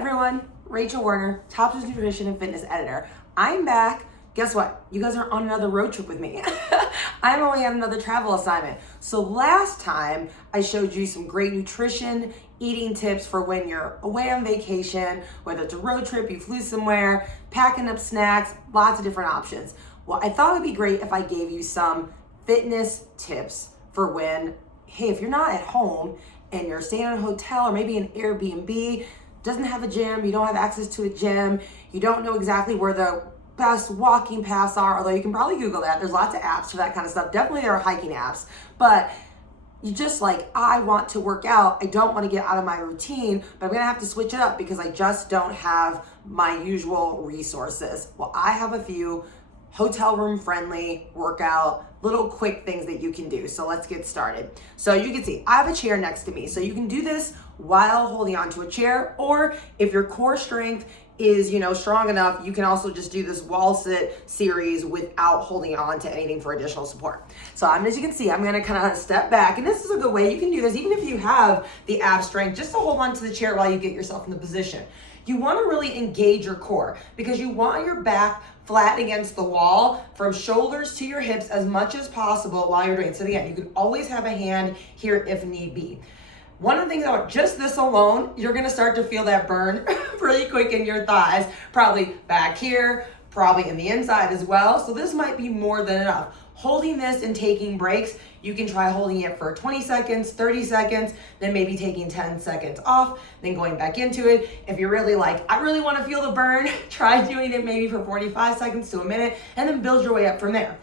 everyone, Rachel Werner, Top's Nutrition and Fitness Editor. I'm back. Guess what? You guys are on another road trip with me. I'm only on another travel assignment. So last time I showed you some great nutrition, eating tips for when you're away on vacation, whether it's a road trip, you flew somewhere, packing up snacks, lots of different options. Well, I thought it'd be great if I gave you some fitness tips for when, hey, if you're not at home and you're staying in a hotel or maybe an Airbnb, doesn't have a gym, you don't have access to a gym, you don't know exactly where the best walking paths are, although you can probably Google that. There's lots of apps for that kind of stuff. Definitely there are hiking apps, but you just like, I want to work out. I don't want to get out of my routine, but I'm going to have to switch it up because I just don't have my usual resources. Well, I have a few hotel room friendly workout, little quick things that you can do. So let's get started. So you can see I have a chair next to me. So you can do this while holding onto a chair, or if your core strength is, strong enough, you can also just do this wall sit series without holding on to anything for additional support. So as you can see, I'm gonna kind of step back, and this is a good way you can do this even if you have the ab strength, just to hold on to the chair while you get yourself in the position. You wanna really engage your core because you want your back flat against the wall from shoulders to your hips as much as possible while you're doing it. So again, you can always have a hand here if need be. One of the things about just this alone, you're gonna start to feel that burn really quick in your thighs, probably back here, probably in the inside as well. So this might be more than enough. Holding this and taking breaks, you can try holding it for 20 seconds, 30 seconds, then maybe taking 10 seconds off, then going back into it. If you're really like, I really wanna feel the burn, try doing it maybe for 45 seconds to a minute, and then build your way up from there.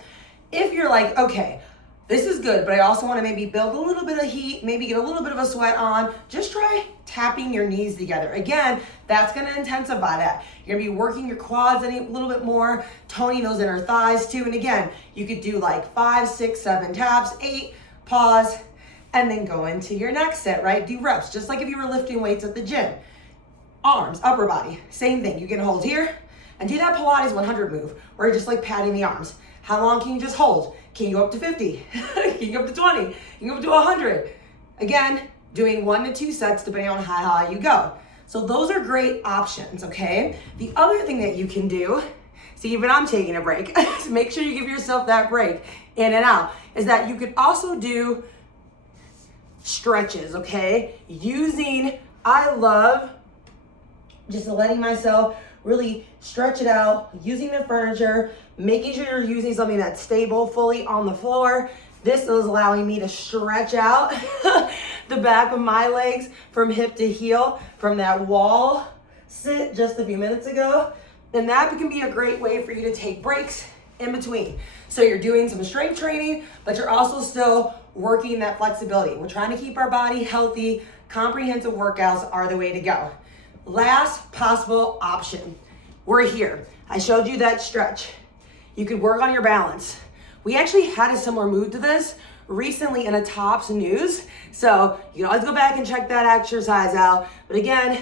If you're like, okay, this is good, but I also want to maybe build a little bit of heat, maybe get a little bit of a sweat on. Just try tapping your knees together. Again, that's going to intensify that. You're going to be working your quads a little bit more, toning those inner thighs too. And again, you could do like 5, 6, 7 taps, 8, pause, and then go into your next set, right? Do reps, just like if you were lifting weights at the gym. Arms, upper body, same thing. You can hold here and do that Pilates 100 move, where you're just like patting the arms. How long can you just hold? Can you go up to 50? Can you go up to 20? You can go up to 100. Again, doing 1 to 2 sets depending on how high you go. So those are great options, okay? The other thing that you can do, see, even I'm taking a break, to make sure you give yourself that break in and out, is that you could also do stretches, okay? I love just letting myself really stretch it out, using the furniture, making sure you're using something that's stable fully on the floor. This is allowing me to stretch out the back of my legs from hip to heel from that wall sit just a few minutes ago. And that can be a great way for you to take breaks in between. So you're doing some strength training, but you're also still working that flexibility. We're trying to keep our body healthy. Comprehensive workouts are the way to go. Last possible option. We're here. I showed you that stretch. You could work on your balance. We actually had a similar move to this recently in a Tops news. So you can always go back and check that exercise out. But again,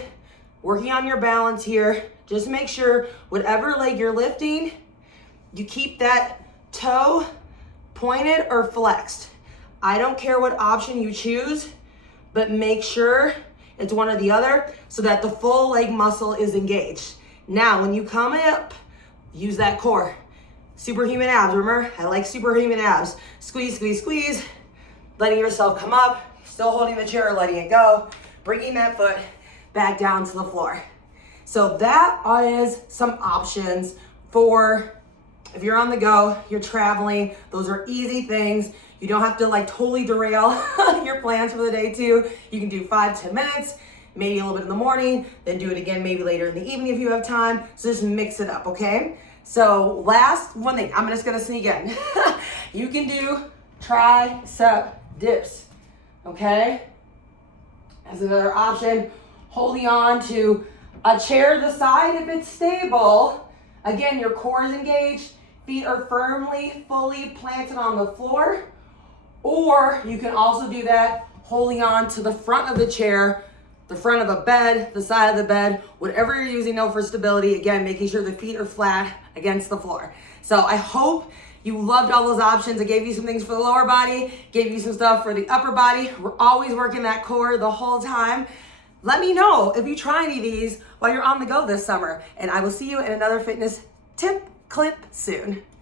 working on your balance here. Just make sure whatever leg you're lifting, you keep that toe pointed or flexed. I don't care what option you choose, but make sure it's one or the other so that the full leg muscle is engaged. Now, when you come up, use that core. Superhuman abs, remember? I like superhuman abs. Squeeze, squeeze, squeeze. Letting yourself come up, still holding the chair, letting it go. Bringing that foot back down to the floor. So that is some options for if you're on the go, you're traveling. Those are easy things. You don't have to totally derail your plans for the day too. You can do 5-10 minutes, maybe a little bit in the morning, then do it again maybe later in the evening if you have time. So just mix it up, okay? So last one thing, I'm just gonna sneak in. You can do tricep dips, okay? As another option, holding on to a chair to the side if it's stable. Again, your core is engaged, feet are firmly, fully planted on the floor. Or you can also do that holding on to the front of the chair, the front of a bed, the side of the bed, whatever you're using for stability. Again, making sure the feet are flat against the floor. So I hope you loved all those options. I gave you some things for the lower body, gave you some stuff for the upper body. We're always working that core the whole time. Let me know if you try any of these while you're on the go this summer, and I will see you in another fitness tip clip soon.